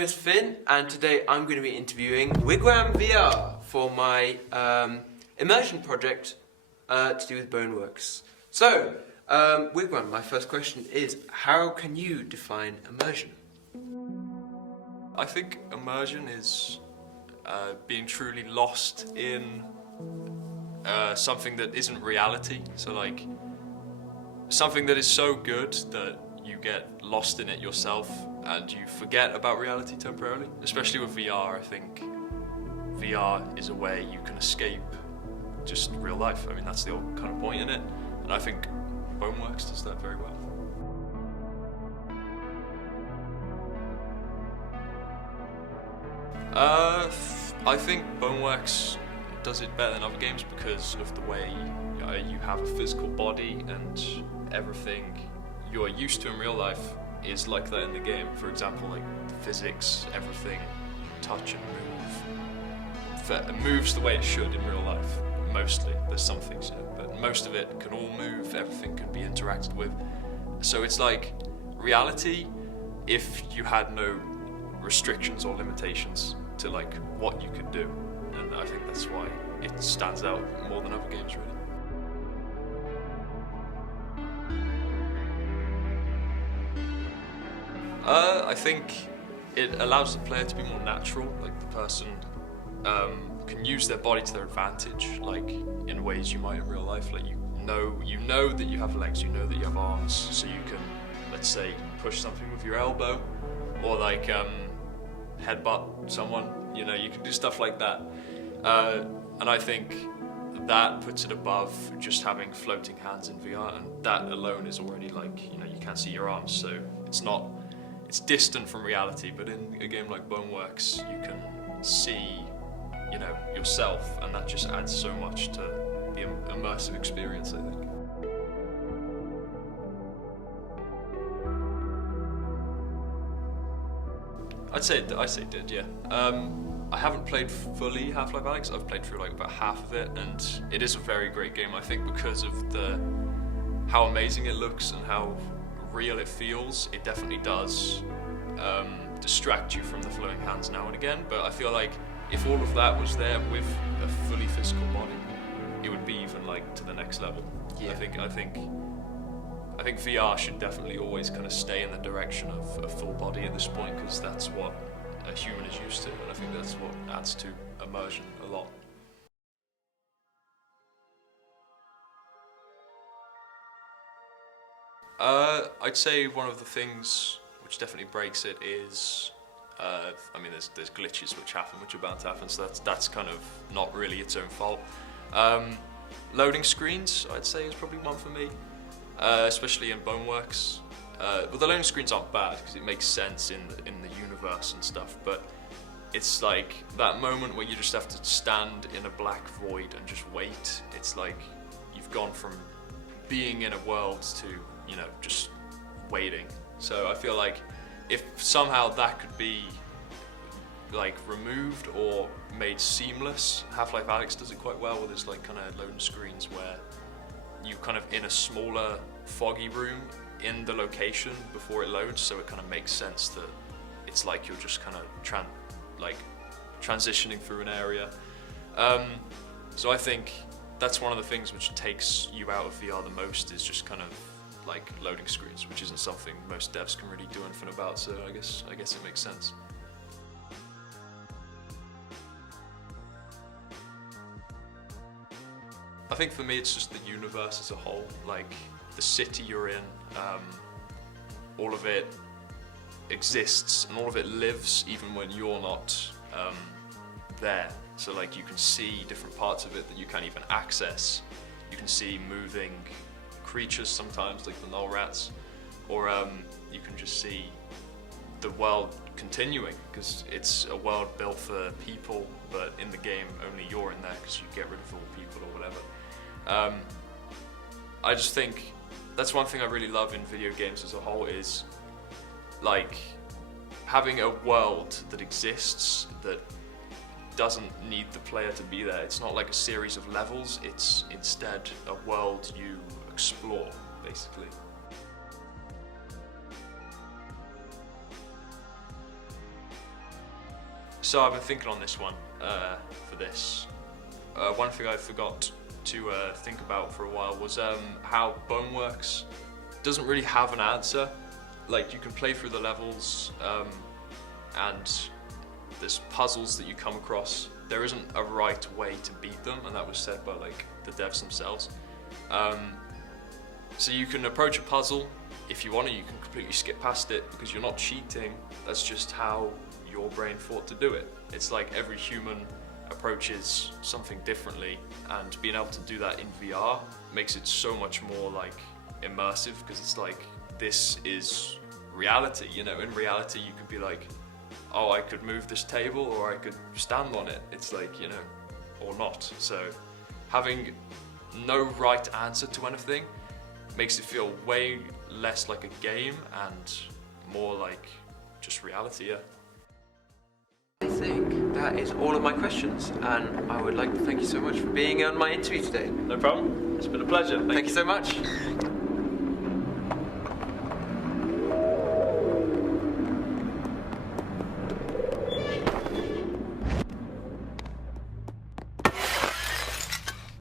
name is Finn, and today I'm going to be interviewing Wigwam VR for my immersion project to do with Boneworks. So, Wigwam, my first question is, how can you define immersion? I think immersion is being truly lost in something that isn't reality. So like, something that is so good that you get lost in it yourself and you forget about reality temporarily. Especially with VR, I think VR is a way you can escape just real life. I mean, that's the whole kind of point in it. And I think Boneworks does that very well. I think Boneworks does it better than other games because of the way you have a physical body and everything you're used to in real life is like that in the game. For example, like physics, everything, touch and move. It moves the way it should in real life, mostly. There's some things, but most of it can all move, everything can be interacted with. So it's like reality if you had no restrictions or limitations to like what you could do. And I think that's why it stands out more than other games, really. I think it allows the player to be more natural. Like the person can use their body to their advantage, like in ways you might in real life. Like you know that you have legs, you know that you have arms, so you can, let's say, push something with your elbow, or like headbutt someone. You know, you can do stuff like that. And I think that puts it above just having floating hands in VR, and that alone is already like, you know, you can't see your arms, so it's distant from reality. But in a game like Boneworks, you can see, you know, yourself, and that just adds so much to the immersive experience, I think. I'd say it did, yeah. I haven't played fully Half-Life Alyx. I've played through like about half of it, and it is a very great game, I think, because of how amazing it looks and how real it feels. It definitely does distract you from the floating hands now and again, but I feel like if all of that was there with a fully physical body, it would be even like to the next level. Yeah. I think VR should definitely always kind of stay in the direction of a full body at this point, because that's what a human is used to, and I think that's what adds to immersion a lot. I'd say one of the things which definitely breaks it is, I mean, there's glitches which happen, which are bound to happen, so that's kind of not really its own fault. Loading screens, I'd say, is probably one for me, especially in Boneworks. Well, the loading screens aren't bad because it makes sense in the universe and stuff, but it's like that moment where you just have to stand in a black void and just wait. It's like you've gone from being in a world to, you know, just waiting. So I feel like if somehow that could be like removed or made seamless, Half-Life Alyx does it quite well, where there's like kind of loading screens where you kind of in a smaller foggy room in the location before it loads, so it kind of makes sense that it's like you're just kind of transitioning through an area. So I think that's one of the things which takes you out of VR the most, is just kind of like loading screens, which isn't something most devs can really do anything about, so I guess it makes sense. I think for me it's just the universe as a whole, like the city you're in, all of it exists and all of it lives even when you're not there. So like you can see different parts of it that you can't even access. You can see moving creatures sometimes, like the null rats, or you can just see the world continuing, because it's a world built for people, but in the game only you're in there because you get rid of all people or whatever. I just think that's one thing I really love in video games as a whole, is like having a world that exists that doesn't need the player to be there. It's not like a series of levels, it's instead a world you explore, basically. So I've been thinking on this one for this. One thing I forgot to think about for a while was how Boneworks doesn't really have an answer. Like, you can play through the levels and there's puzzles that you come across. There isn't a right way to beat them, and that was said by like the devs themselves. So you can approach a puzzle. If you want to, you can completely skip past it because you're not cheating. That's just how your brain thought to do it. It's like every human approaches something differently, and being able to do that in VR makes it so much more like immersive, because it's like, this is reality, you know. In reality you could be like, oh, I could move this table or I could stand on it. It's like, you know, or not. So having no right answer to anything makes it feel way less like a game and more like just reality, yeah. I think that is all of my questions, and I would like to thank you so much for being on my interview today. No problem. It's been a pleasure. Thank you so much.